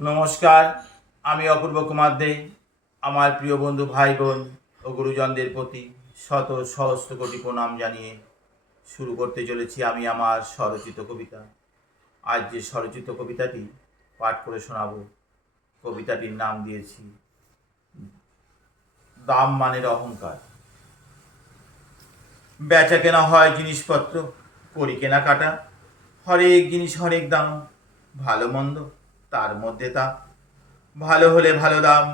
নমস্কার, আমি অপূর্ব কুমার দে। আমার প্রিয় বন্ধু, ভাই বোন ও গুরুজনদের প্রতি শত সহস্র কোটি প্রণাম জানিয়ে শুরু করতে চলেছি আমি আমার স্বরচিত কবিতা। আজ যে স্বরচিত কবিতাটি পাঠ করে শোনাব, কবিতাটির নাম দিয়েছি দাম মানের অহংকার। বেচা কেনা হয় জিনিসপত্র, করি কেনাকাটা, হরেক জিনিস হরেক দাম, ভালো মন্দ তার মধ্যে তা। ভালো হলে ভালো দাম,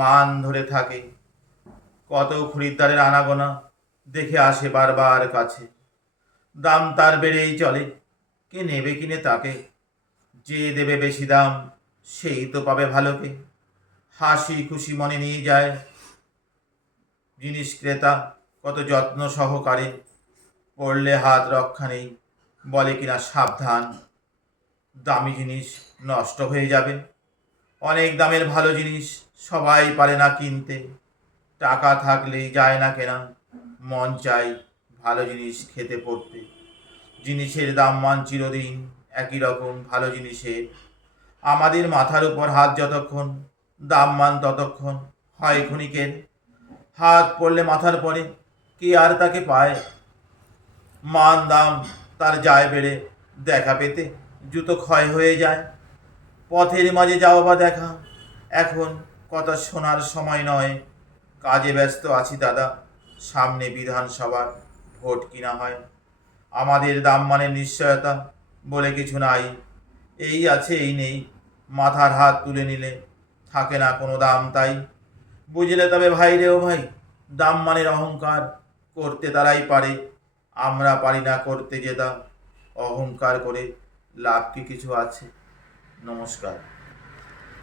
মান ধরে থাকে, কত খরিদ্দারের আনাগোনা দেখে আসে বারবার কাছে। দাম তার বেড়েই চলে, কে নেবে কিনে তাকে, যে দেবে বেশি দাম সেই তো পাবে ভালোকে। হাসি খুশি মনে নিয়ে যায় জিনিস ক্রেতা কত যত্ন সহকারে, পড়লে হাত রক্ষা নেই বলে কিনা সাবধান, দামি জিনিস নষ্ট হয়ে যাবে। অনেক দামের ভালো জিনিস সবাই পারে না কিনতে, টাকা থাকলেই যায় না কেনা, মন চাই ভালো জিনিস খেতে পড়তে। জিনিসের দাম মান চিরদিন একই রকম, ভালো জিনিসের আমাদের মাথার উপর হাত যতক্ষণ, দাম মান ততক্ষণ হয় ক্ষণিকের। হাত পড়লে মাথার পরে কে আর তাকে পায়, মান দাম তার যায় বেড়ে, দেখা পেতে জুতো ক্ষয় হয়ে যায়। পথের মাঝে যাও বা দেখা, এখন কথা শোনার সময় নয়, কাজে ব্যস্ত আছি দাদা, সামনে বিধানসভার ভোট কিনা হয়। আমাদের দাম মানে নিশ্চয়তা বলে কিছু নাই, এই আছে এই নেই, মাথার হাত তুলে নিলে থাকে না কোনো দাম। তাই বুঝলে তবে ভাই রে ও ভাই, দাম মানের অহংকার করতে তারাই পারে, আমরা পারি না করতে যে দাম। অহংকার করে লাভ কি কিছু আছে? নমস্কার।